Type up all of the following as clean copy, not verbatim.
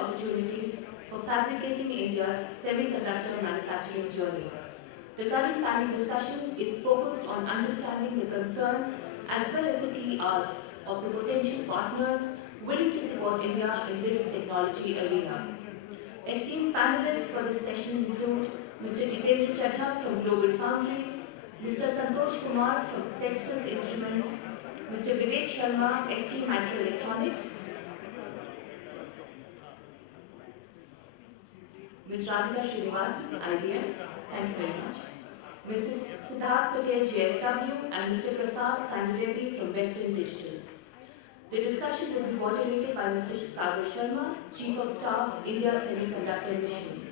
opportunities for fabricating India's semiconductor manufacturing journey. The current panel discussion is focused on understanding the concerns as well as the key asks of the potential partners willing to support India in this technology arena. Esteemed panelists for this session include Mr. Jitendra Chadha from Global Foundries, Mr. Santosh Kumar from Texas Instruments, Mr. Vivek Sharma, ST Microelectronics, Ms. Radhika Srinivasan, IBM, thank you very much, Mr. Siddharth Patel, GSW, and Mr. Prasad Sanjay from Western Digital. The discussion will be moderated by Mr. Sagar Sharma, Chief of Staff, India Semiconductor Mission.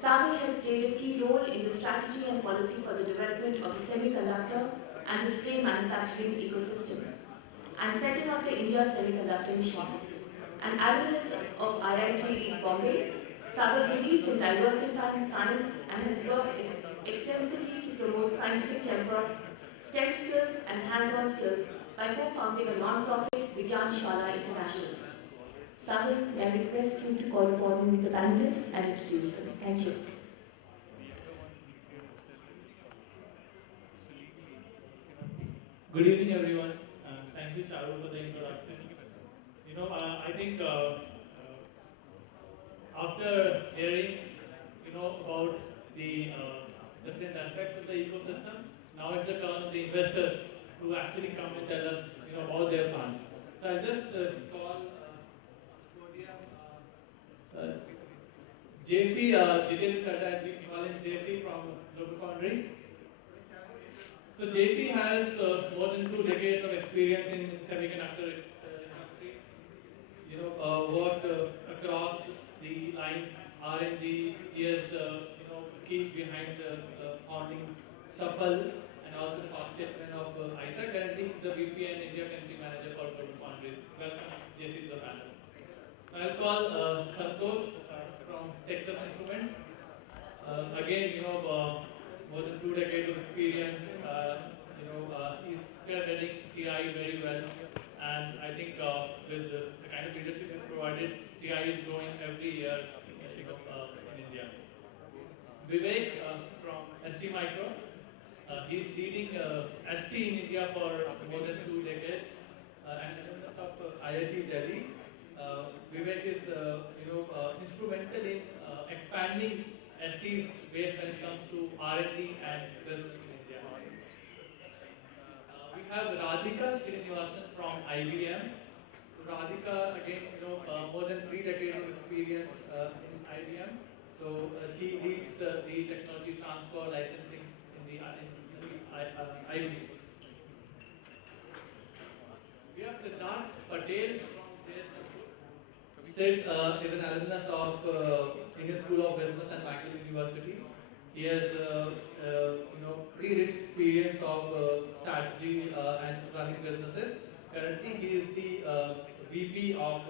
Sagar has played a key role in the strategy and policy for the development of the semiconductor and display manufacturing ecosystem and setting up the India Semiconductor Mission. An alumnus of IIT Bombay, Sagar believes in diversifying science and has worked extensively to promote scientific temper, STEM skills and hands-on skills by co-founding a non-profit Vigyan Shala International. Sagar, may I request you to call upon the panelists and introduce them. Thank you. Good evening, everyone. Thank you, Charu, for the introduction. I think after hearing, about the different aspects of the ecosystem, now it's the turn of the investors to actually come and tell us, about their plans. So I'll just call podium JC Jitendra Chadha, we call him JC from Global Foundries. So JC has more than 2 decades of experience in semiconductor industry. Worked across the lines, R&D. He has, key behind the founding Safal and also the past chairman of ISA. Currently, the VP and India Country Manager for Global Foundries. Welcome, JC, to the panel. I'll call Santosh from Texas Instruments. Again, more than 2 decades of experience. He's spearheading TI very well, and I think with the kind of leadership he's provided, TI is growing every year, in India. Vivek from ST Micro. He's leading ST in India for more than 2 decades, and alumnus of IIT Delhi. Vivek is, instrumental in expanding ST's base when it comes to R&D and business in India. We have Radhika Srinivasan from IBM. Radhika, again, more than 3 decades of experience in IBM. So she leads the technology transfer licensing in the IBM. We have Siddharth Patel from JSW. Sid is an alumnus of Indian School of Business and Bangalore University. He has, pretty rich experience of strategy and running businesses. Currently, he is the VP of,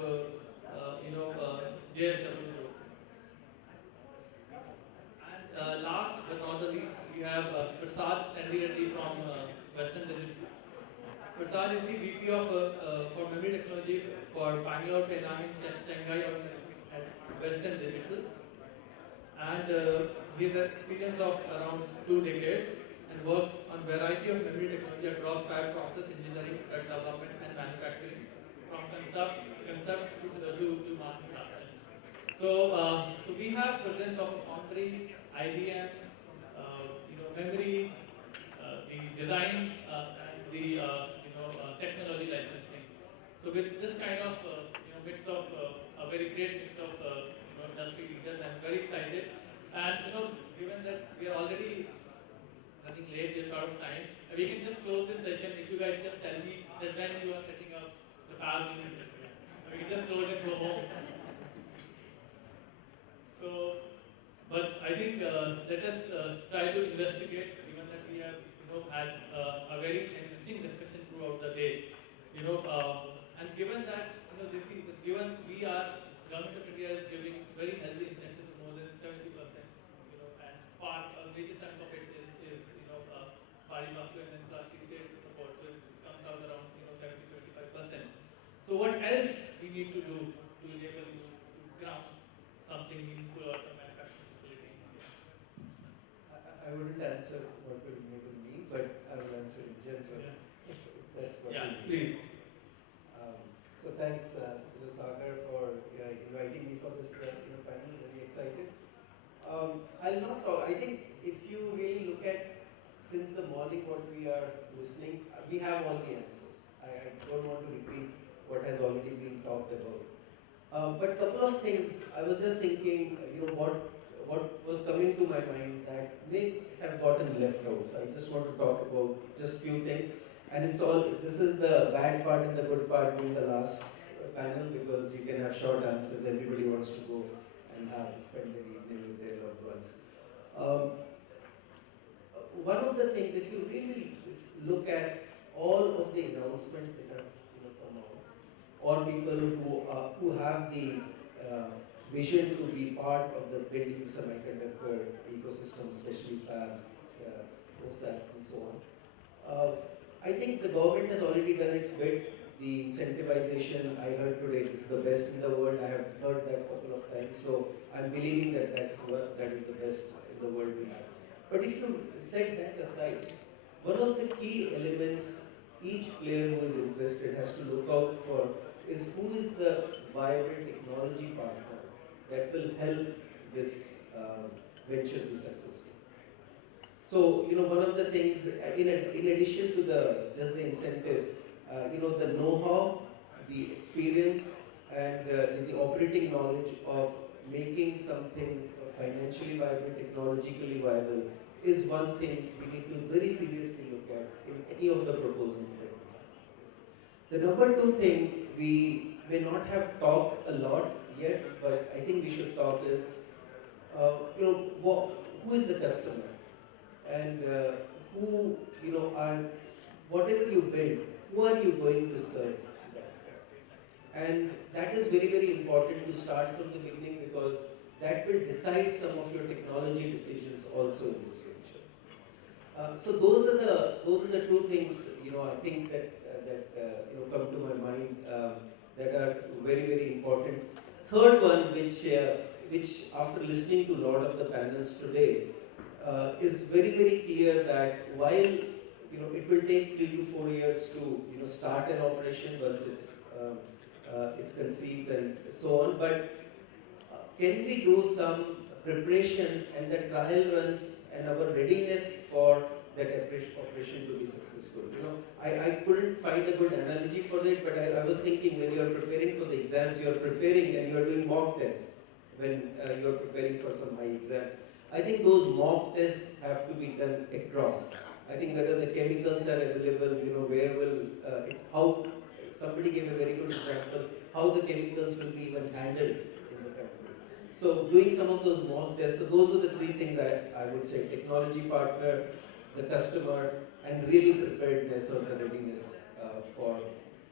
JSW Group. And last but not the least, we have Prasad Sanjay from Western Digital. Prasad is the VP of for memory technology for Bangalore, Penang, and Shanghai at Western Digital. And he has experience of around 2 decades and worked on variety of memory technology across fab process engineering, development, and manufacturing, from concept to mass production. So we have presence of foundry, IBM, memory, the design, and the technology licensing. So with this kind of mix of a very great mix of industry leaders, I'm very excited. And given that we are already running late, we're short of time, we can just close this session if you guys just tell me that when you are setting up the fab, we can just close and go home. So, but I think let us try to investigate, given that we have had a very enriching discussion throughout the day. And given that given we are, Government of India is giving very healthy incentives, more than 70%, and a major chunk of it is Pari Basu and then plus the state support, so it comes out around 70-75%. So what else we need to do to enable you to ground something meaningful or some manufacturing facility in India? I wouldn't answer what will enable me, but I will answer in general. Yeah. If that's what Yeah, you mean. please. So thanks, Sagar, for inviting me for this panel. Very excited. I'll not talk. I think if you really look at since the morning what we are listening, we have all the answers. I don't want to repeat what has already been talked about. But couple of things, I was just thinking, what was coming to my mind that may have gotten left out. So I just want to talk about just few things. And it's all, this is the bad part and the good part being the last panel because you can have short answers. Everybody wants to go and spend their evening with their loved ones. One of the things, if you really look at all of the announcements that have come out, or people who have the vision to be part of the building semiconductor ecosystem, especially fabs, OSATs, and so on. I think the government has already done its bit. The incentivization I heard today is the best in the world. I have heard that a couple of times, so I'm believing that that is the best in the world we have. But if you set that aside, one of the key elements each player who is interested has to look out for is who is the viable technology partner that will help this venture be successful. So, one of the things, in addition to just the incentives, the know-how, the experience, and the operating knowledge of making something financially viable, technologically viable, is one thing we need to very seriously look at in any of the proposals that we have. The number two thing we may not have talked a lot yet, but I think we should talk is, who is the customer? And who, are, whatever you build, who are you going to serve? And that is very, very important to start from the beginning because that will decide some of your technology decisions also in this venture. So those are the two things, I think that come to my mind that are very, very important. Third one, which after listening to a lot of the panels today, is very, very clear that while it will take 3 to 4 years to start an operation once it's conceived and so on, but can we do some preparation and the trial runs and our readiness for that operation to be successful? I couldn't find a good analogy for it, but I was thinking when you are preparing for the exams, you are preparing and you are doing mock tests when you are preparing for some high exams. I think those mock tests have to be done across. I think whether the chemicals are available, where will how somebody gave a very good example, how the chemicals will be even handled in the factory. So doing some of those mock tests, so those are the three things I would say: technology partner, the customer, and really preparedness or the readiness for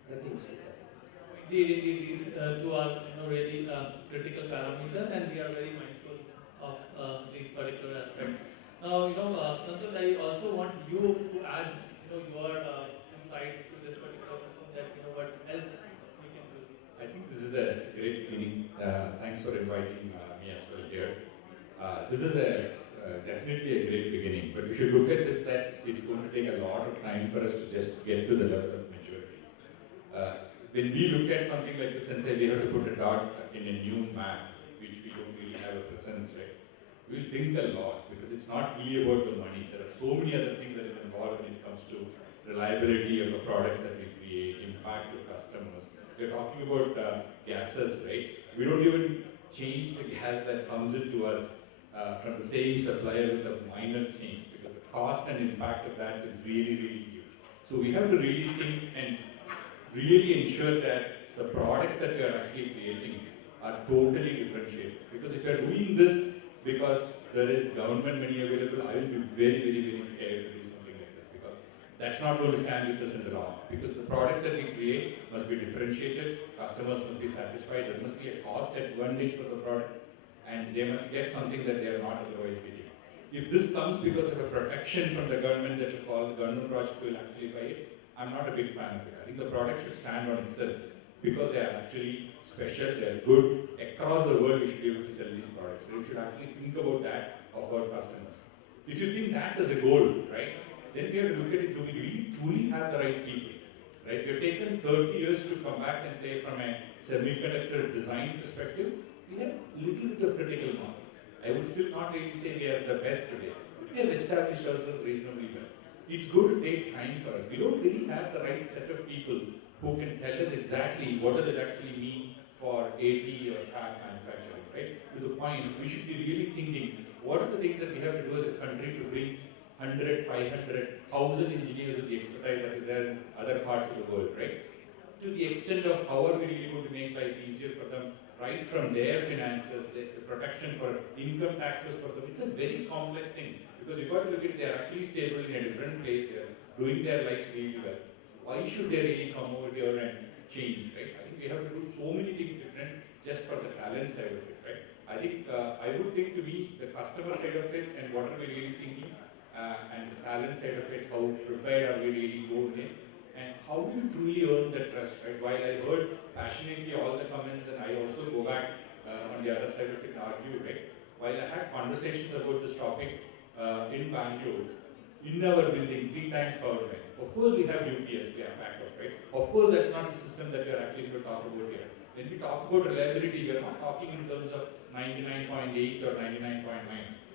the things to come. Indeed, these two are really critical parameters, and we are very mindful of these particular aspects. Now, Santosh, I also want you to add, your insights to this particular session. That what else we can do. I think this is a great beginning. Thanks for inviting me as well here. This is definitely a great beginning, but we should look at this that it's going to take a lot of time for us to just get to the level of maturity. When we look at something like this and say we have to put a dot in a new map, which we don't really have a presence, right? We'll think a lot because it's not really about the money. There are so many other things that are involved when it comes to reliability of the products that we create, impact to customers. We're talking about gases, right? We don't even change the gas that comes into us from the same supplier with a minor change because the cost and impact of that is really, really huge. So we have to really think and really ensure that the products that we are actually creating are totally differentiated. Because if you are doing this because there is government money available, I will be very, very, very scared to do something like this because that's not going to stand with us in the long. Because the products that we create must be differentiated, customers must be satisfied, there must be a cost advantage for the product, and they must get something that they are not otherwise getting. If this comes because of a protection from the government that will call the government project will actually buy it, I'm not a big fan of it. I think the product should stand on itself because they are actually special, they're good. Across the world, we should be able to sell these products. So we should actually think about that of our customers. If you think that as a goal, right, then we have to look at it, do we really truly have the right people? Right? We have taken 30 years to come back and say from a semiconductor design perspective, we have a little bit of critical mass. I would still not really say we are the best today. We have established ourselves reasonably well. It's going to take time for us. We don't really have the right set of people who can tell us exactly what does it actually mean for AT or fab manufacturing, right? To the point, we should be really thinking, what are the things that we have to do as a country to bring 100, 500, 1,000 engineers with the expertise that is there in other parts of the world, right? To the extent of how are we really going to make life easier for them, right from their finances, the protection for income taxes for them. It's a very complex thing because you've got to look at it, they're actually stable in a different place, they're doing their lives really well. Why should they really come over here and change, right? I think we have to do so many things different just for the talent side of it, right? I think I would think to be the customer side of it and what are we really thinking and the talent side of it, how prepared are we really going in and how do you truly earn the trust, right? While I heard passionately all the comments and I also go back on the other side of it and argue, right? While I had conversations about this topic in Bangalore, in our building, 3 times power bank. Of course we have UPS, we have backup, right? Of course that's not the system that we are actually going to talk about here. When we talk about reliability, we are not talking in terms of 99.8 or 99.9.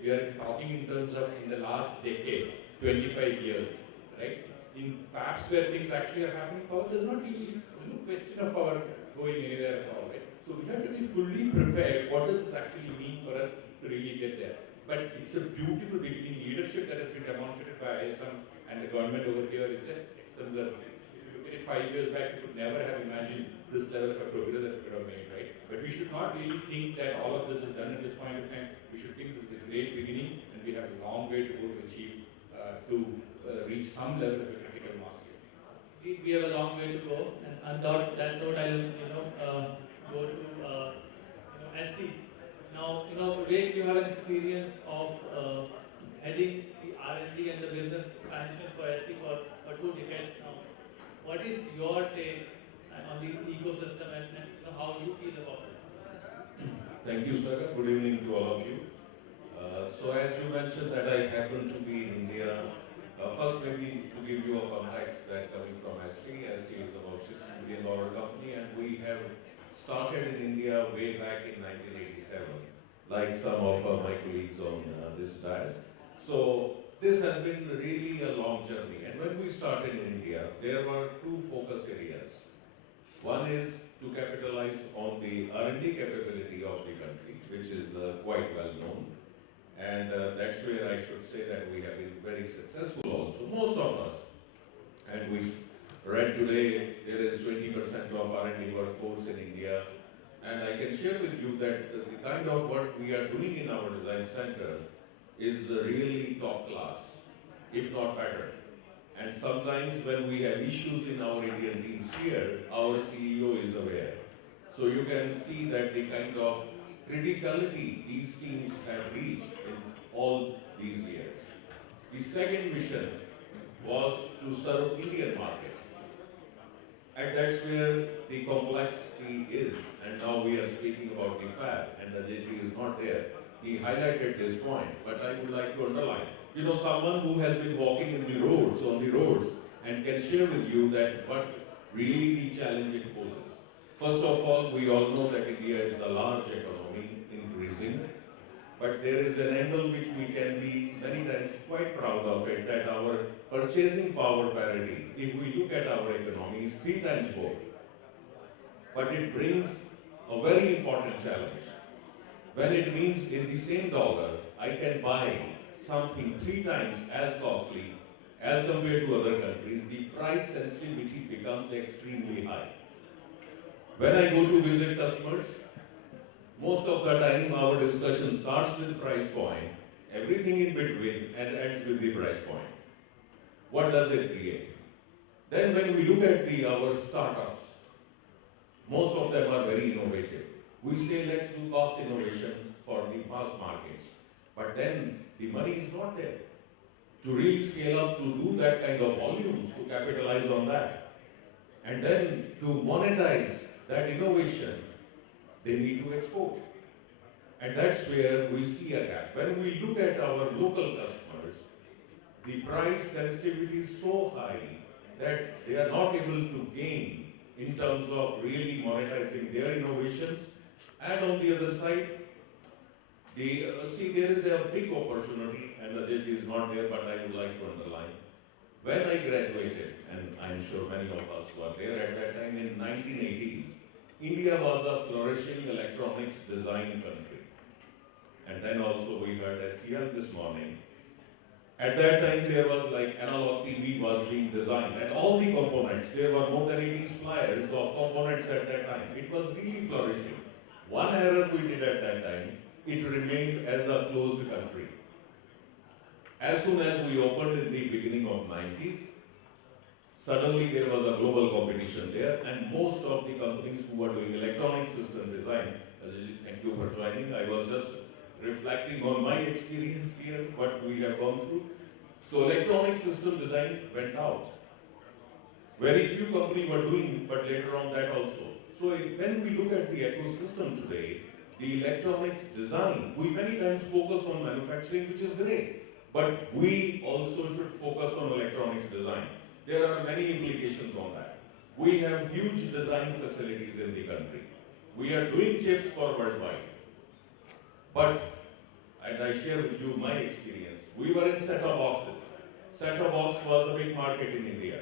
We are talking in terms of in the last decade, 25 years, right? In fabs where things actually are happening, power does not really, there's no question of power going anywhere at all, right? So we have to be fully prepared. What does this actually mean for us to really get there? But it's a beautiful beginning. Leadership that has been demonstrated by ISM and the government over here is just exemplary. If you look at it 5 years back, we could never have imagined this level of progress that we could have made, right? But we should not really think that all of this is done at this point of time. We should think this is a great beginning and we have a long way to go to achieve, to reach some level of a critical mass here. We have a long way to go, and on that note, I'll go to ST. Now, Vivek, you have an experience of heading the R&D and the business expansion for ST for 2 decades now. What is your take on the ecosystem and how you feel about it? Thank you, sir. Good evening to all of you. So as you mentioned that I happen to be in India, first maybe to give you a context that coming from ST is about $60 billion company and we have started in India way back in 1987, like some of my colleagues on this dais. So this has been really a long journey and when we started in India, there were 2 focus areas. One is to capitalize on the R&D capability of the country, which is quite well known. And that's where I should say that we have been very successful also, most of us. And we read today there is 20% of R&D workforce in India. And I can share with you that the kind of work we are doing in our design center is really top class, if not better. And sometimes when we have issues in our Indian teams here, our CEO is aware. So you can see that the kind of criticality these teams have reached in all these years. The second mission was to serve Indian market. And that's where the complexity is. And now we are speaking about the fab, and Ajay is not there. He highlighted this point, but I would like to underline. Someone who has been walking in the roads, on the roads, and can share with you that what really the challenge it poses. First of all, we all know that India is a large economy, increasing, but there is an angle which we can be many times quite proud of it, that our purchasing power parity, if we look at our economy, is 3 times more. But it brings a very important challenge. When it means in the same dollar, I can buy something 3 times as costly as compared to other countries, the price sensitivity becomes extremely high. When I go to visit customers, most of the time our discussion starts with price point, everything in between, and ends with the price point. What does it create? Then when we look at our startups, most of them are very innovative. We say let's do cost innovation for the mass markets. But then the money is not there to really scale up to do that kind of volumes, to capitalize on that. And then to monetize that innovation they need to export. And that's where we see a gap. When we look at our local customers, the price sensitivity is so high that they are not able to gain in terms of really monetizing their innovations. And on the other side, there is a big opportunity, and Ajay is not there, but I would like to underline. When I graduated, and I'm sure many of us were there at that time in 1980s, India was a flourishing electronics design country. And then also we heard SCL this morning. At that time there was like analog TV was being designed and all the components, there were more than 80 suppliers of components at that time. It was really flourishing. One error we did at that time, it remained as a closed country. As soon as we opened in the beginning of 90s, suddenly there was a global competition there and most of the companies who were doing electronic system design, thank you for joining, I was just reflecting on my experience here, what we have gone through. So electronic system design went out. Very few companies were doing, but later on that also. So when we look at the ecosystem today, the electronics design, we many times focus on manufacturing, which is great, but we also should focus on electronics design. There are many implications on that. We have huge design facilities in the country. We are doing chips for worldwide. But, and I share with you my experience, we were in set-top boxes. Set-top box was a big market in India.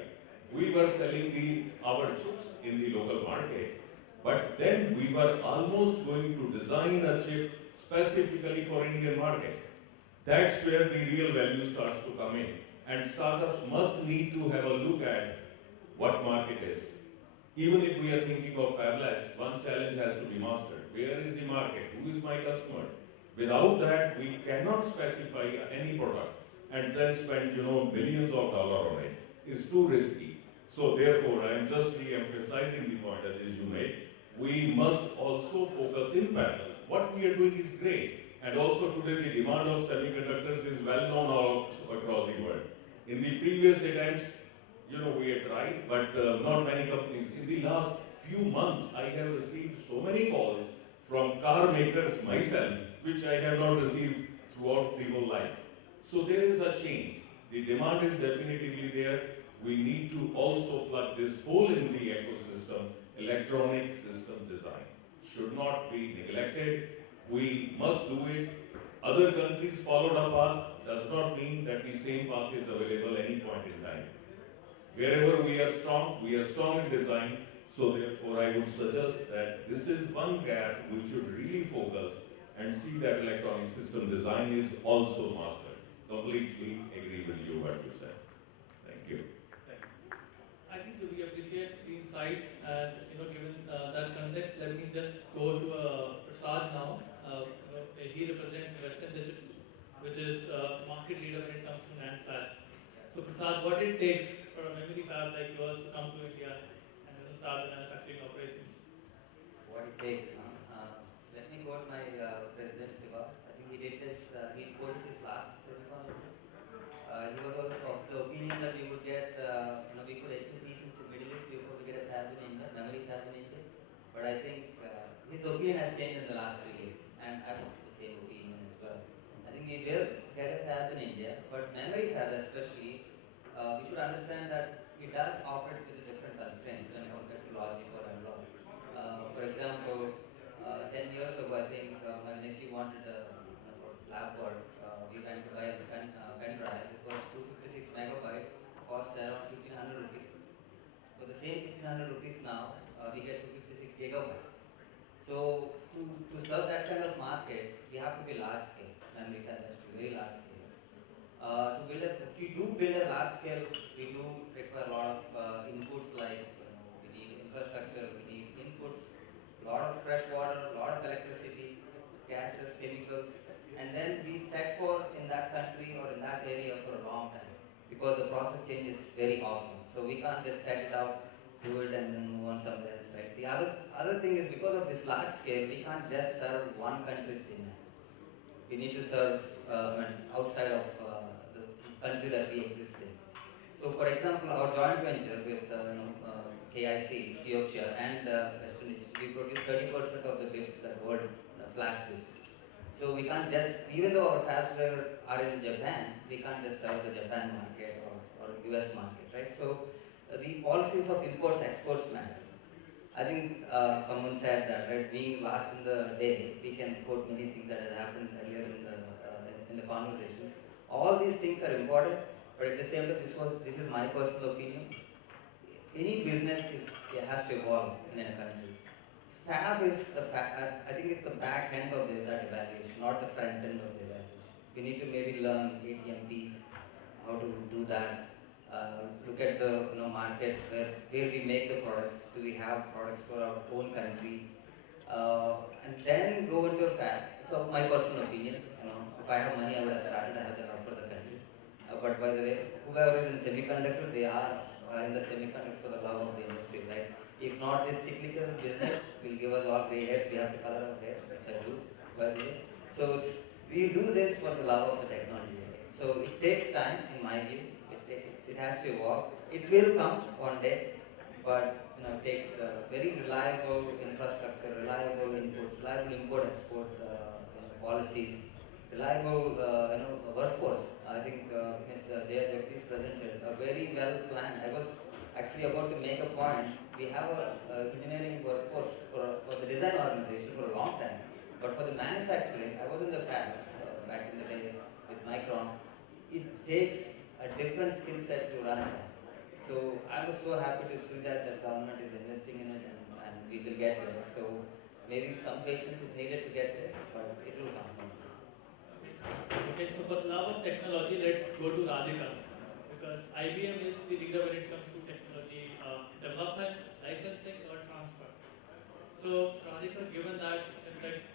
We were selling our chips in the local market, but then we were almost going to design a chip specifically for Indian market. That's where the real value starts to come in. And startups must need to have a look at what market is. Even if we are thinking of fabless, one challenge has to be mastered. Where is the market? Who is my customer? Without that, we cannot specify any product and then spend, millions of dollars on it. It's too risky. So therefore, I am just re-emphasizing the point that is you made. We must also focus in parallel. What we are doing is great. And also today, the demand of semiconductors is well known all across the world. In the previous attempts, we had tried, but not many companies. In the last few months, I have received so many calls from car makers myself, which I have not received throughout the whole life. So there is a change. The demand is definitively there. We need to also plug this hole in the ecosystem. Electronic system design should not be neglected. We must do it. Other countries followed a path, does not mean that the same path is available any point in time. Wherever we are strong in design. So therefore, I would suggest that this is one gap we should really focus and see that electronic system design is also mastered. Completely agree with you what you said. Thank you. I think we appreciate the insights and given that context, let me just go to Prasad now. He represents Western Digital, which is market leader when it comes to NAND flash. So Prasad, what it takes for a memory fab like yours to come to India and start the manufacturing operations? What it takes, let me quote my president Siva. I think he did this, he quoted this last SemiConductor. He was of the opinion that we would get, we could achieve peace in the Middle East before we get a fab in India, memory fab in India. But I think his opinion has changed in the last 3 years, and I have the same opinion as well. I think we will get a fab in India, but memory fab especially, we should understand that it does operate with different constraints when compared to logic or analog. For example, 10 years ago, I think my nephew wanted a sort of lab board. We went to buy a pen drive. It was 256 megabyte, cost around 1500 rupees. For the same 1500 rupees now, we get 256 gigabyte. So to serve that kind of market, we have to be large scale. Memory has to be very large scale. If we do build a large scale, we do require a lot of inputs like we need infrastructure, we need inputs, a lot of fresh water, a lot of electricity, gases, chemicals, and then we set for in that country or in that area for a long time because the process changes very often. So we can't just set it out, do it, and then move on somewhere else. Right? The other thing is because of this large scale, we can't just serve one country's demand. We need to serve outside of the country that we exist in. So, for example, our joint venture with KIC, Kioxia, and Western Digital, we produce 30% of the bits that world flash bits. So we can't just, even though our fabs are in Japan, we can't just serve the Japan market or US market, right? So the policies of imports, exports matter. I think someone said that, right, being last in the day, we can quote many things that has happened earlier in the conversations. All these things are important, but at the same time, this is my personal opinion. Any business has to evolve in a country. Fab is I think it's the back end of that evaluation, not the front end of the evaluation. We need to maybe learn ATMPs, how to do that. Look at the market where we make the products. Do we have products for our own country? And then go into a fab. So my personal opinion, if I have money, I would have started. I have the love for the country. But by the way, whoever is in semiconductor, they are in the semiconductor for the love of the industry, right? If not, this cyclical business will give us all gray hairs. We have to color our hair, which I do, by the way. So we do this for the love of the technology. So it takes time, in my view. It has to evolve. It will come one day, but it takes very reliable infrastructure, reliable inputs, reliable import-export policies, reliable workforce. I think Ms. Jaya Jagdish presented a very well planned. I was actually about to make a point. We have a engineering workforce for the design organization for a long time, but for the manufacturing, I was in the fab back in the day with Micron. It takes a different skill set to run a fab. So I was so happy to see that the government is investing in it and we will get there. So maybe some patience is needed to get there, but it will come. Okay, so for the love of technology, let's go to Radhika, because IBM is the leader when it comes to technology development, licensing, or transfer. So Radhika, given that context,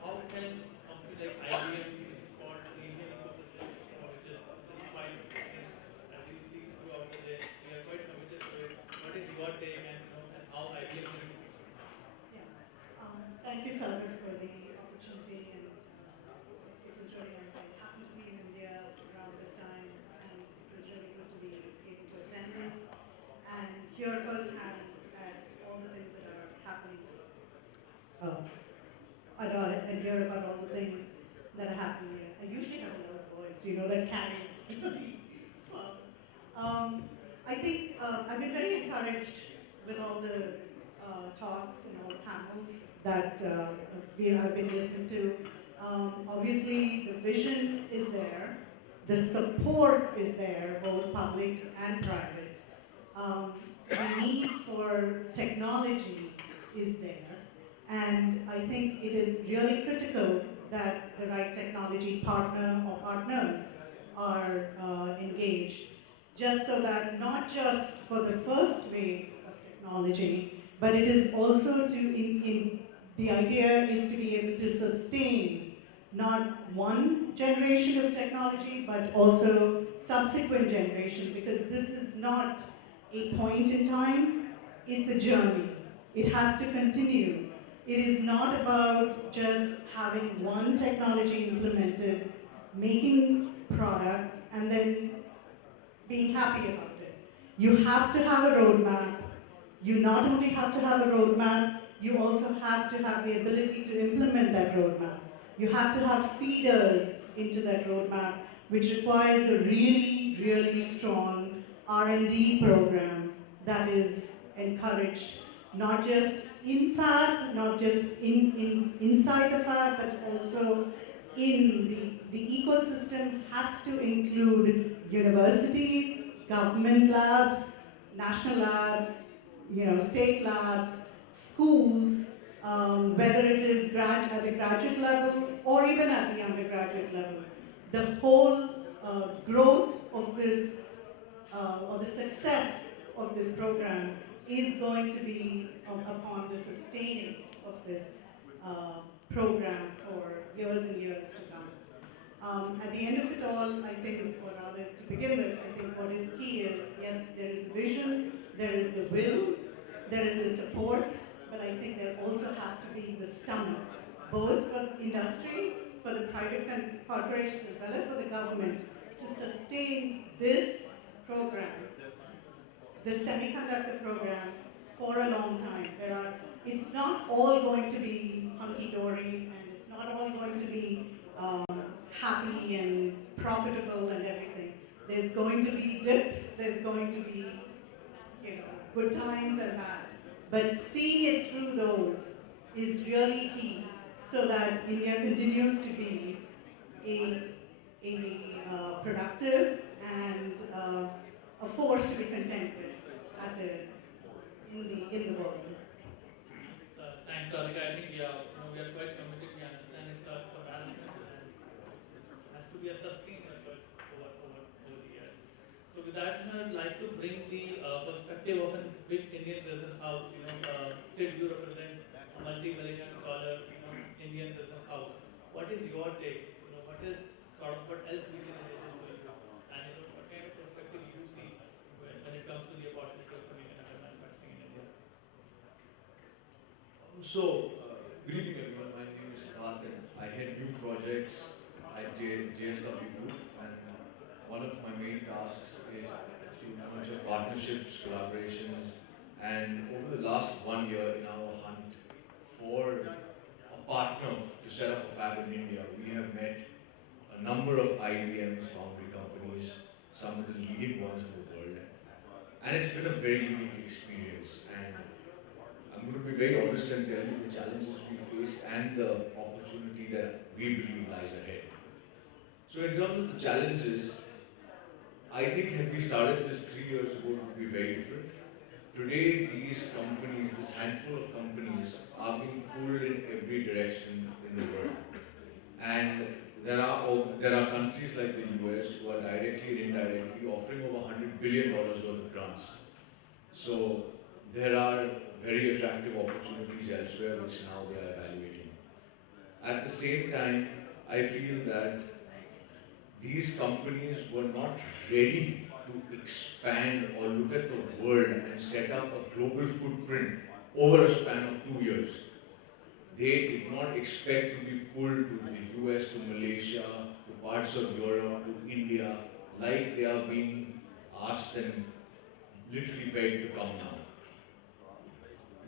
how can a company like IBM support the Indian ecosystem, which is quite, as you see throughout the day, we are quite committed to it. What is your take and how IBM will? Thank you, Salman, for the opportunity. And it was really nice. I happened to be in India around this time, and it was really good to be able to attend this and hear firsthand at all the things that are happening. And hear about all the things that are happening here. I usually have a loud voice, that carries really well. I think I've been very encouraged with all the talks and all the panels that I've been listening to. Obviously, the vision is there. The support is there, both public and private. The need for technology is there. And I think it is really critical that the right technology partner or partners are engaged, just so that not just for the first wave of technology, but it is also the idea is to be able to sustain not one generation of technology, but also subsequent generation, because this is not a point in time, it's a journey. It has to continue. It is not about just having one technology implemented, making product, and then being happy about it. You have to have a roadmap. You not only have to have a roadmap, you also have to have the ability to implement that roadmap. You have to have feeders into that roadmap, which requires a really, really strong R&D program that is encouraged, not just in fab, not just inside the fab, but also in the ecosystem has to include universities, government labs, national labs, state labs, schools, whether it is at the graduate level or even at the undergraduate level. The whole growth of this, or the success of this program is going to be upon the sustaining of this program for years and years to come. At the end of it all, I think, or rather to begin with, I think what is key is, yes, there is the vision, there is the will, there is the support, but I think there also has to be the stomach, both for industry, for the private corporations, as well as for the government, to sustain this program, the semiconductor program, for a long time. There are it's not all going to be hunky-dory, and it's not all going to be happy and profitable and everything. There's going to be dips, there's going to be, good times and bad. But seeing it through those is really key so that India continues to be a productive and a force to be content with in the world. Thanks, Radhika. I think we are quite committed. We understand it's a management and it has to be a sustained effort over the years. So with that, I'd like to bring the perspective of a big Indian business house. Sid, you represent a multi-million dollar Indian business house. What is your take? What is what else we can enable for you? And what kind of perspective you see when it comes to the opportunity of semiconductor manufacturing in India? Good evening everyone. My name is Siddharth and I head new projects at JSW Group, and one of my main tasks is to nurture partnerships, collaborations, and over the last 1 year in our hunt for a partner to set up a fab in India, we have met a number of IBMs, foundry companies, some of the leading ones in the world, and it's been a very unique experience. And I'm going to be very honest and tell you the challenges we faced and the opportunity that we believe lies ahead. So in terms of the challenges, I think had we started this 3 years ago, it would be very different. Today, these companies, this handful of companies, are being pulled in every direction in the world. And there are countries like the US who are directly and indirectly offering over $100 billion worth of grants. So there are very attractive opportunities elsewhere which now we are evaluating. At the same time, I feel that these companies were not ready to expand or look at the world and set up a global footprint over a span of 2 years. They did not expect to be pulled to the US, to Malaysia, to parts of Europe, to India, like they are being asked and literally begged to come now.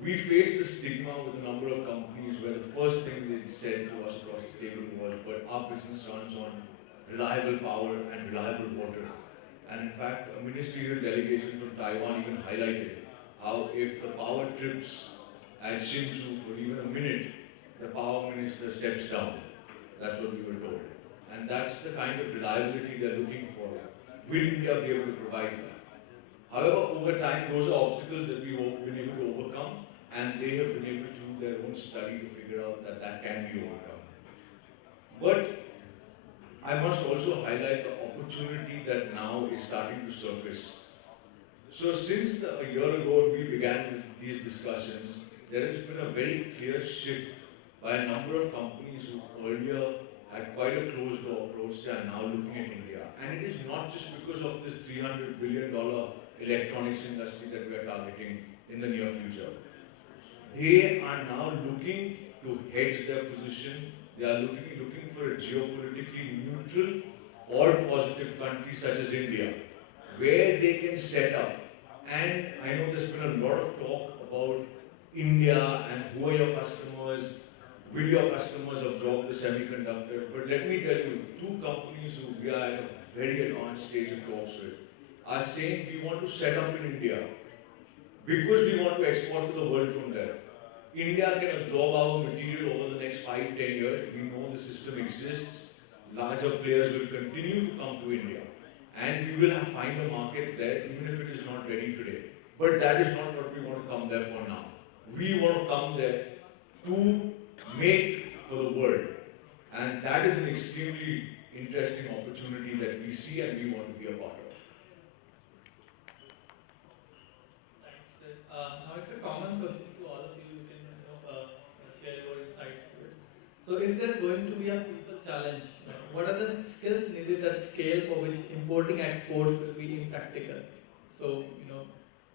We faced the stigma with a number of companies where the first thing they said to us across the table was, but our business runs on reliable power and reliable water. And in fact, a ministerial delegation from Taiwan even highlighted how if the power trips at Hsinchu for even a minute, the power minister steps down. That's what we were told. And that's the kind of reliability they're looking for. Will India be able to provide that? However, over time, those are obstacles that we've been able to overcome, and they have been able to do their own study to figure out that that can be overcome. But I must also highlight the opportunity that now is starting to surface. So since a year ago we began these discussions, there has been a very clear shift by a number of companies who earlier had quite a closed door approach. They are now looking at India. And it is not just because of this $300 billion electronics industry that we are targeting in the near future. They are now looking to hedge their position. They are looking for a geopolitically neutral or positive country such as India, where they can set up. And I know there's been a lot of talk about India and who are your customers, will your customers absorb the semiconductor? But let me tell you, two companies who we are at a very advanced stage of talks with are saying we want to set up in India because we want to export to the world from there. India can absorb our material over the next 5-10 years. We know the system exists. Larger players will continue to come to India. And we will find a market there even if it is not ready today. But that is not what we want to come there for now. We want to come there to make for the world. And that is an extremely interesting opportunity that we see and we want to be a part of. Thanks. Now it's a common question to all of you. You can share your insights to it. So is there going to be a people challenge? What are the skills needed at scale for which importing exports will be impractical? So,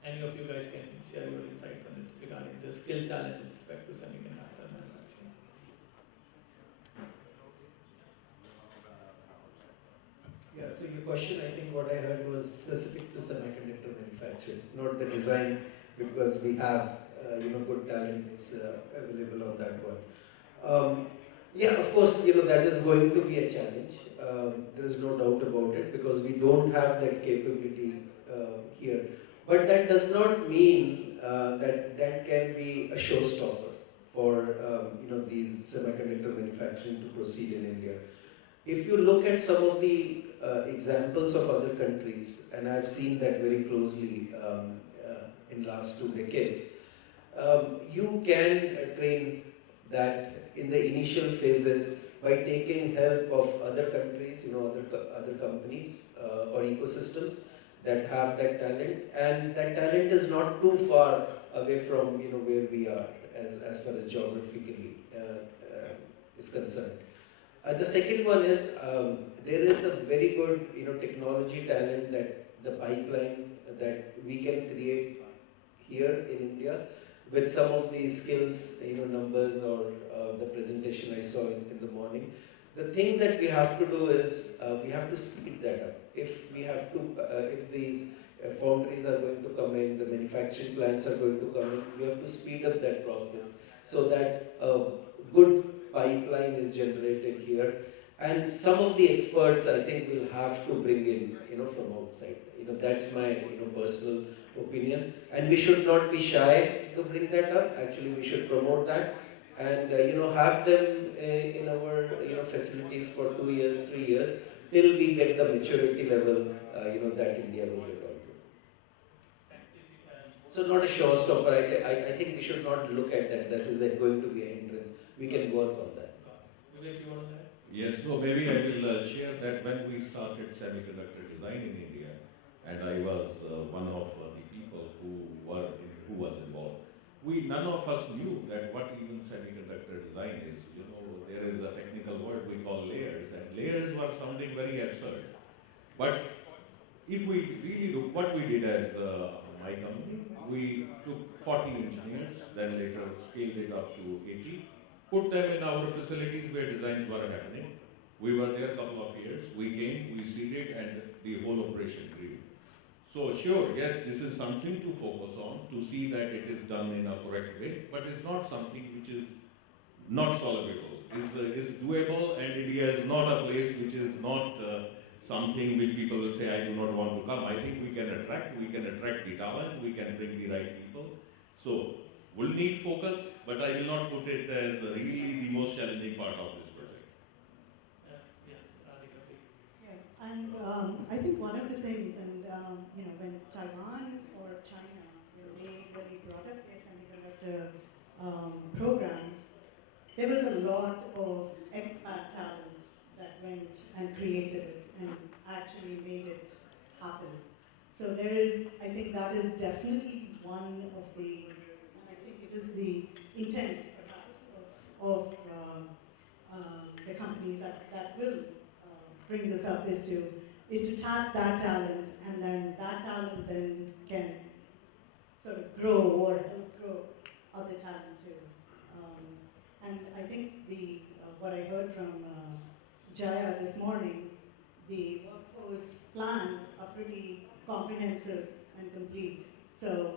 any of you guys can share your insights on it regarding the skill challenge with respect to semiconductor manufacturing. Yeah, so your question, I think what I heard was specific to semiconductor manufacturing, not the design, because we have good talent is available on that one. Yeah, of course, that is going to be a challenge. There is no doubt about it because we don't have that capability here. But that does not mean that that can be a showstopper for these semiconductor manufacturing to proceed in India. If you look at some of the examples of other countries, and I've seen that very closely in last 2 decades, you can train that in the initial phases by taking help of other countries, other companies or ecosystems that have that talent, and that talent is not too far away from where we are as far as geographically is concerned. The second one is there is a very good technology talent that the pipeline that we can create here in India with some of the skills, numbers or the presentation I saw in the morning. The thing that we have to do is we have to speed that up. If we have to, if these foundries are going to come in, the manufacturing plants are going to come in, we have to speed up that process so that a good pipeline is generated here. And some of the experts I think will have to bring in, from outside. That's my, personal opinion. And we should not be shy to bring that up. Actually, we should promote that and have them in our facilities for 2 years, 3 years till we get the maturity level that India will get on to. So not a showstopper. I think we should not look at that. That is going to be a hindrance. We can work on that. Yes, so maybe I will share that when we started semiconductor design in India, and I was one of the people who was involved. None of us knew that what even semiconductor design is. There is a technical word we call layers, and layers were sounding very absurd. But if we really look what we did as my company, we took 40 engineers, then later scaled it up to 80, put them in our facilities where designs were happening. We were there a couple of years. We came, we seeded, and the whole operation grew. So sure, yes, this is something to focus on, to see that it is done in a correct way, but it's not something which is not solvable. It's doable, and India is not a place which is not something which people will say, I do not want to come. I think we can attract the talent, we can bring the right people. So we'll need focus, but I will not put it as really the most challenging part of this project. Yeah, and I think one of the things, and when Taiwan or China, they really brought up their semiconductor programs, there was a lot of expat talent that went and created it and actually made it happen. So there is, I think that is definitely one of the, and I think it is the intent perhaps of the companies that will bring this up is to tap that talent, and then that talent then can sort of grow or help grow other talent too. And I think what I heard from Jaya this morning, the workforce plans are pretty comprehensive and complete. So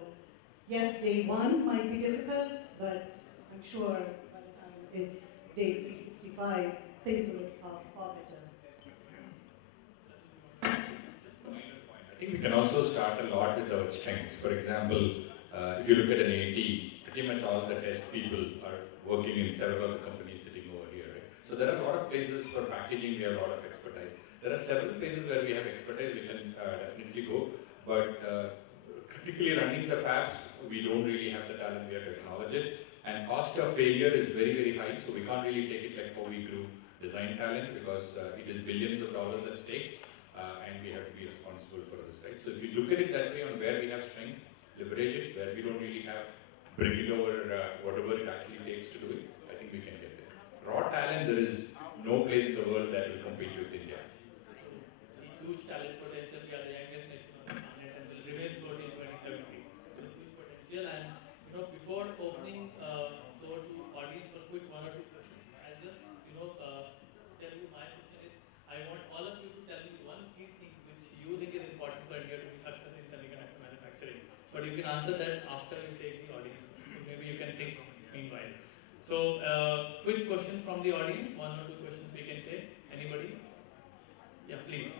yes, day one might be difficult, but I'm sure by the time it's day 365, things will look far better. I think we can also start a lot with our strengths. For example, if you look at an AT, pretty much all the test people are working in several of the companies sitting over here. Right? So there are a lot of places for packaging, we have a lot of expertise. There are several places where we have expertise, we can definitely go. But critically running the fabs, we don't really have the talent, we have to acknowledge it. And cost of failure is very, very high, so we can't really take it like how we grew design talent because it is billions of dollars at stake. And we have to be responsible for this, right? So if you look at it that way on where we have strength, leverage it, where we don't really have, bring it over whatever it actually takes to do it, I think we can get there. Raw talent, there is no place in the world that will compete with India. Huge talent potential, we are the youngest nation on the planet and will remain so till 2070. So huge potential, and before opening floor to audience for quick one or two questions, I'll just tell you my question is, I want all of you to tell me one key thing which you think is important for India to be successful in semiconductor manufacturing. But you can answer that after you take the audience. So, quick question from the audience. One or two questions we can take. Anybody? Yeah, please.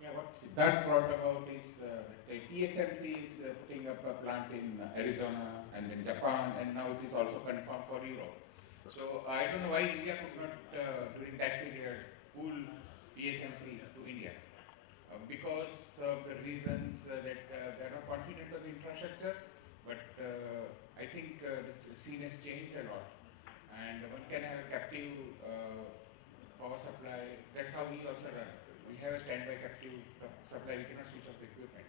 Yeah, what Siddharth brought about is that TSMC is putting up a plant in Arizona and in Japan, and now it is also confirmed for Europe. So I don't know why India could not, during that period, pull TSMC to India. Because of the reasons that they are not confident of the infrastructure, but I think the scene has changed a lot. And one can have a captive power supply. That's how we also run. We have a standby captive supply. We cannot switch off the equipment.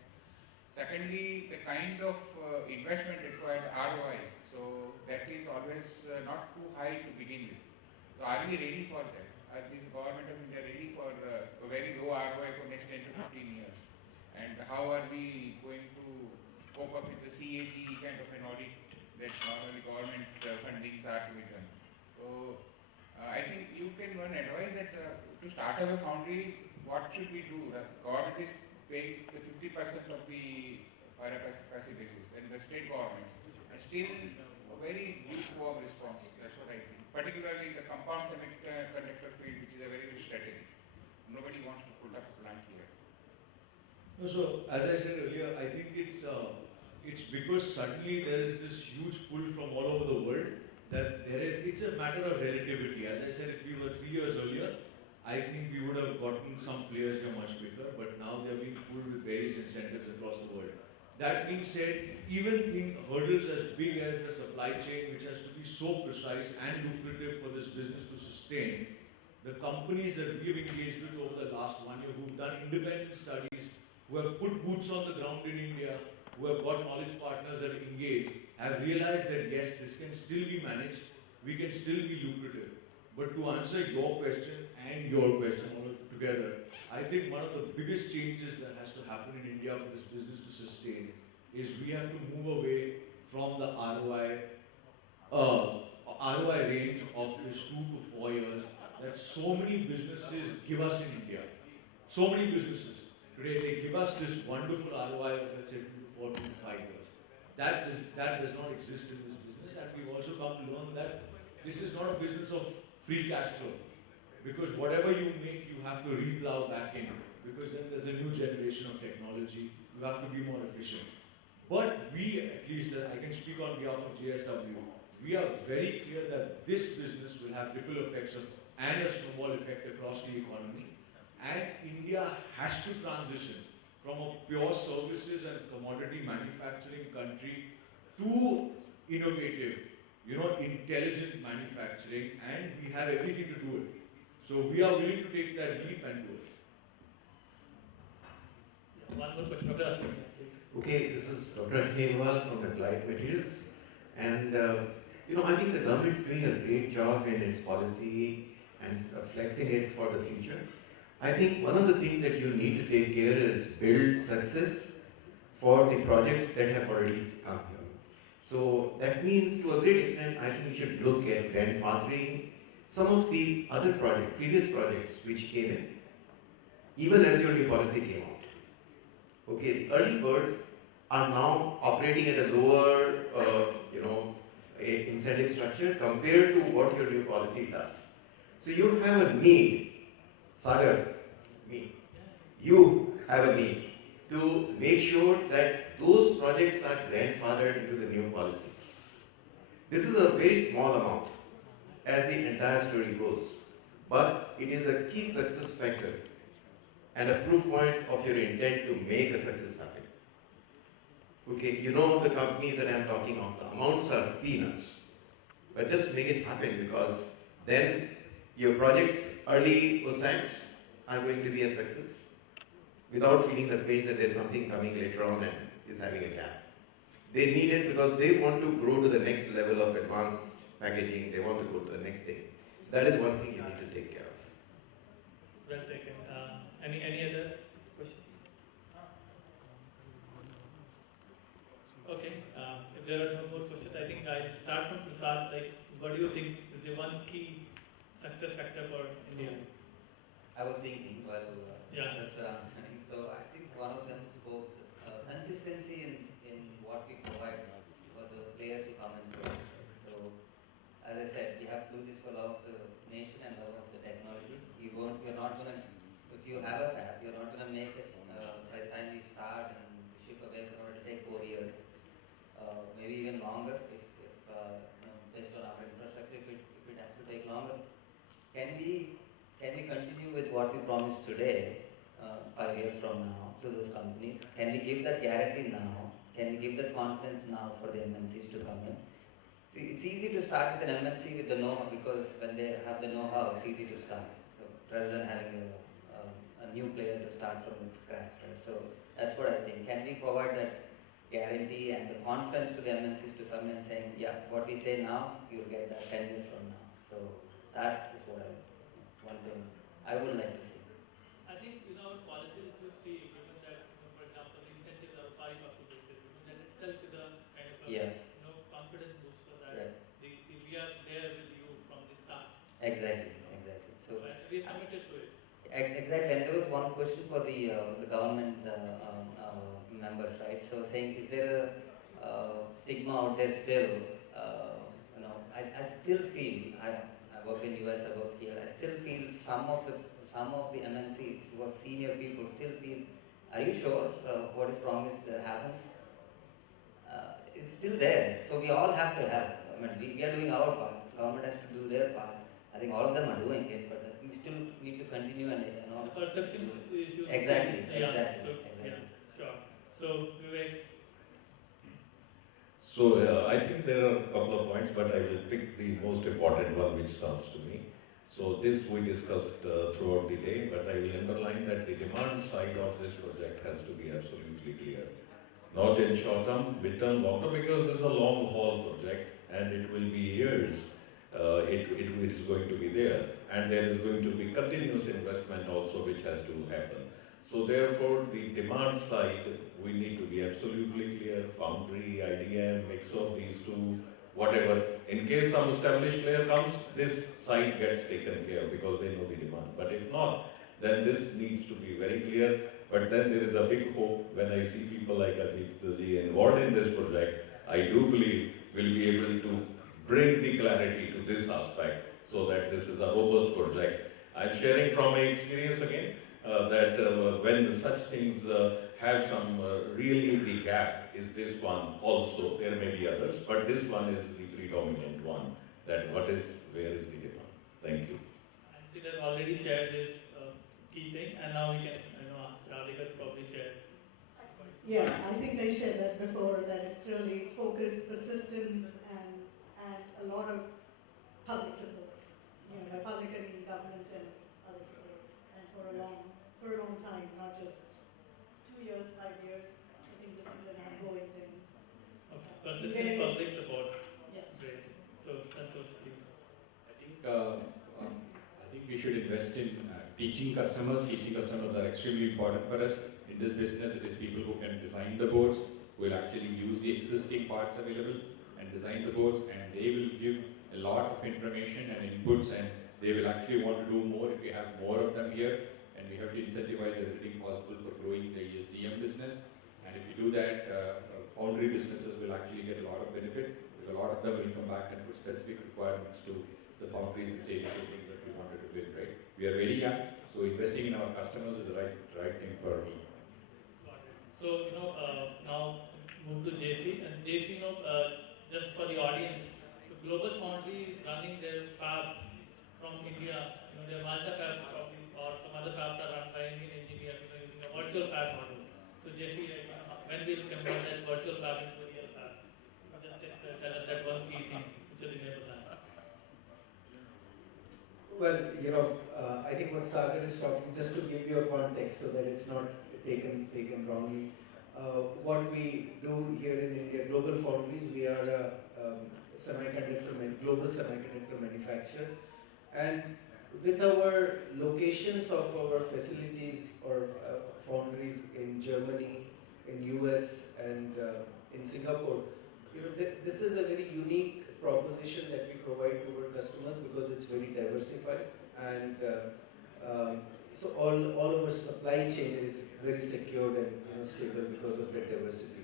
Secondly, the kind of investment required ROI. So that is always not too high to begin with. So are we ready for that? Is the government of India ready for a very low ROI for next 10 to 15 years? And how are we going to cope up with the CAG kind of an audit that normally government fundings are to be done? So I think you can one advise that to start up a foundry, what should we do? The government is paying the 50% of the capacity basis, and the state governments, and still a very lukewarm response. That's what I think. Particularly the compound semiconductor field, which is a very strategic. Nobody wants to put up a plant here. No, so as I said earlier, I think it's because suddenly there is this huge pull from all over the world that it's a matter of relativity. As I said, if we were 3 years earlier, I think we would have gotten some players here much quicker, but now they are being pulled with various incentives across the world. That being said, even hurdles as big as the supply chain, which has to be so precise and lucrative for this business to sustain, the companies that we have engaged with over the last 1 year, who've done independent studies, who have put boots on the ground in India, who have got knowledge partners that are engaged, have realized that yes, this can still be managed, we can still be lucrative. But to answer your question and your question all together, I think one of the biggest changes that has to happen in India for this business to sustain is we have to move away from the ROI range of this 2 to 4 years that so many businesses give us in India. So many businesses today, they give us this wonderful ROI of, let's say, 2 to 4 to 5 years. That does not exist in this business, and we've also come to learn that this is not a business of free cash flow. Because whatever you make, you have to replow back in. Because then there's a new generation of technology. You have to be more efficient. But we, at least, I can speak on behalf of JSW, we are very clear that this business will have ripple effects and a snowball effect across the economy. And India has to transition from a pure services and commodity manufacturing country to innovative, intelligent manufacturing, and we have everything to do it. So we are willing to take that leap and do it. One more question, Dr. Ashwin, please. Okay, this is Dr. Ashwin from Applied Materials, and I think the government is doing a great job in its policy and flexing it for the future. I think one of the things that you need to take care is build success for the projects that have already come here. So that means, to a great extent, I think we should look at grandfathering some of the other previous projects which came in, even as your new policy came out. Okay, the early birds are now operating at a lower, incentive structure compared to what your new policy does. So you have a need, Sagar, you have a need to make sure that those projects are grandfathered into the new policy. This is a very small amount as the entire story goes, but it is a key success factor and a proof point of your intent to make a success happen. Okay, you know the companies that I'm talking of, the amounts are peanuts, but just make it happen, because then your project's early OSATs are going to be a success without feeling the pain that there's something coming later on and is having a gap. They need it because they want to grow to the next level of advanced packaging, they want to go to the next thing. So that is one thing you need to take care of. Well taken. Any other questions? Okay, if there are no more questions, I think I'll start from Prasad. What do you think is the one key success factor for India? I was thinking while Yeah. just answering. So I think one of them spoke, consistency in what we provide for the players who come and play. So, as I said, we have to do this for love of the nation and love of the technology. You're not going to, if you have a fab, you're not going to make it by the time we start and ship away, it'll take 4 years, maybe even longer if based on our infrastructure, if it has to take longer. Can we continue with what we promised today, 5 years from now, to those companies? Can we give that guarantee now? Can we give that confidence now for the MNCs to come in? See, it's easy to start with an MNC with the know-how, because when they have the know-how, it's easy to start, so, rather than having a new player to start from scratch. Right? So that's what I think. Can we provide that guarantee and the confidence to the MNCs to come in and saying, yeah, what we say now, you'll get that 10 years from now. So that is what one thing I would like to see. I think our policies, if you see, given that for example, the incentives are pari passu basis, that itself is a kind of a confidence booster that Right. we are there with you from the start. Exactly. So we are committed to it. Exactly, and there was one question for the government members, right? So saying, is there a stigma out there still? I still feel, I work in US, I work here. I still feel some of the MNCs who are senior people still feel, are you sure what is promised happens? It's still there. So we all have to have. I mean, we are doing our part. Government has to do their part. I think all of them are doing it, but I think we still need to continue and the perception issues. Exactly. Sure. So Vivek. So I think there are a couple of points, but I will pick the most important one which sounds to me. So this we discussed throughout the day, but I will underline that the demand side of this project has to be absolutely clear. Not in short term, mid term, long term, because it's a long haul project and it will be years. It is going to be there, and there is going to be continuous investment also which has to happen. So therefore, the demand side, we need to be absolutely clear, foundry, IDM, mix of these two, whatever. In case some established player comes, this side gets taken care of because they know the demand. But if not, then this needs to be very clear. But then there is a big hope when I see people like Ajit involved in this project. I do believe we'll be able to bring the clarity to this aspect so that this is a robust project. I'm sharing from my experience again that when such things have some really the gap is this one also. There may be others, but this one is the predominant one. That where is the demand? Thank you. And Sid has already shared this key thing, and now we can ask Radhika to probably share. Yeah, I think I shared that before, that it's really focus, persistence, and a lot of public support. By public I mean government and other support, and for a long time, not just 2 years, 5 years. I think this is an ongoing thing. Okay, persistent public support. Yes. Great. So Santosh, please. I think we should invest in teaching customers. Teaching customers are extremely important for us. In this business, it is people who can design the boards, who will actually use the existing parts available and design the boards, and they will give a lot of information and inputs, and they will actually want to do more if we have more of them here, and we have to incentivize everything possible for growing the ESDM business. And if you do that, foundry businesses will actually get a lot of benefit, because a lot of them will come back and put specific requirements to the foundries and say the things that we wanted to build, right? We are very young, so investing in our customers is the right thing for me. So, now move to JC. And JC, just for the audience, so Global Foundry is running their fabs from India. Their Malta fab probably, or some other fabs are run by Indian engineers, using a virtual fab model. So JC, when we convert that virtual fab into a real fab, just tell us that one key thing which will enable that. Well, I think what Sagar is talking, just to give you a context so that it's not taken wrongly. What we do here in India, Global Foundries, we are a global semiconductor manufacturer, and with our locations of our facilities or foundries in Germany, in US, and in Singapore, this is a very unique proposition that we provide to our customers because it's very diversified, and so all our supply chain is very secured and stable because of that diversity.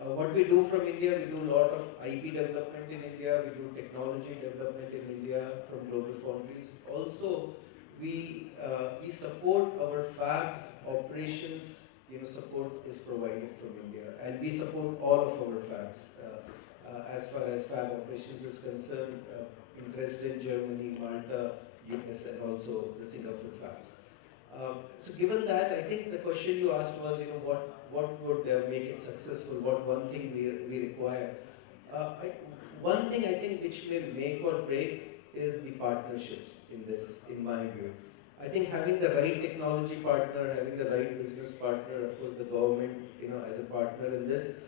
What we do from India, we do a lot of IP development in India, we do technology development in India from global foundries. Also, we support our fabs operations. Support is provided from India, and we support all of our fabs as far as fab operations is concerned. In Dresden, Germany, Malta, US, and also the Singapore fabs. So given that, I think the question you asked was, what would make it successful? What one thing we require? One thing I think which may make or break is the partnerships in this, in my view. I think having the right technology partner, having the right business partner, of course the government, as a partner in this,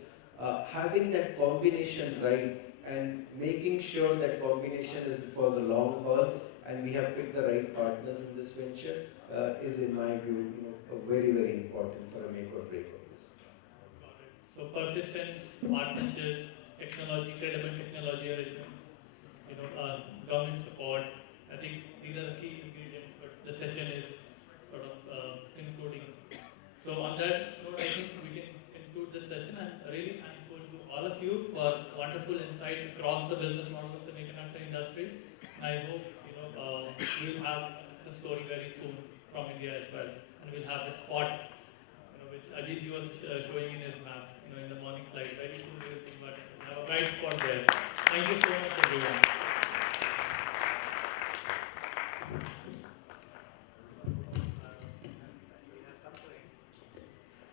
having that combination right and making sure that combination is for the long haul, and we have picked the right partners in this venture, is in my view, very, very important for a make or break of this. So persistence, partnerships, technology, credible technology arrangements, government support. I think these are the key ingredients, but the session is sort of concluding. So on that note, I think we can conclude this session. I'm really thankful to all of you for wonderful insights across the business model of semiconductor industry. And I hope we'll have a success story very soon from India as well, and we'll have the spot, which Ajit was showing in his map, in the morning slide. Very soon we'll have a bright spot there. Thank you so much, everyone.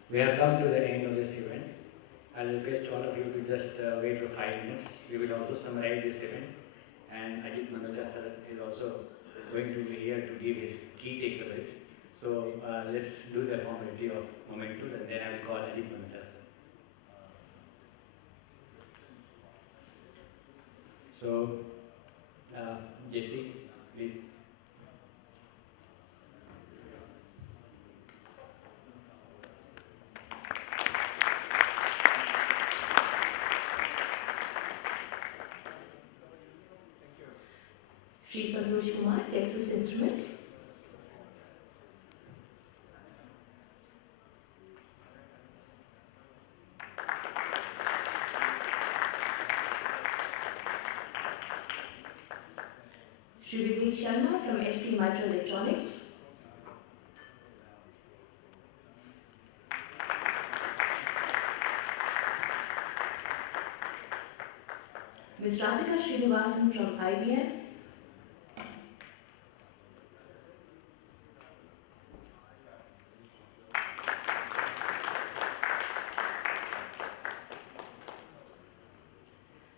We have come to the end of this event. I'll request all of you to just wait for 5 minutes. We will also summarize this event, and Ajit Manocha sir is also going to be here to give his key takeaways. So let's do the formality of moment 2, and then I will call Ajit Manocha sir. So, JC, please. Shri Santosh Kumar, Texas Instruments. Shri Vivek Sharma from ST Microelectronics. Ms. Radhika Srinivasan from IBM.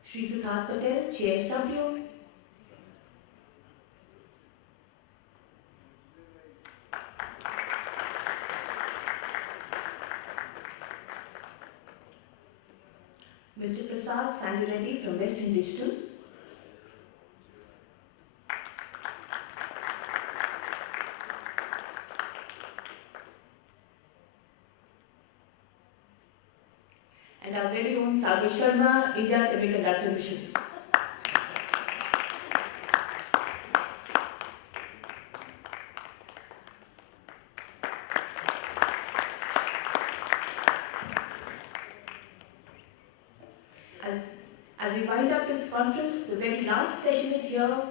Shri Siddharth Patel, JSW. Mr. Prasad Sandireddy from Western Digital. And our very own Sagar Sharma, India Semiconductor Mission. As we wind up this conference, the very last session is here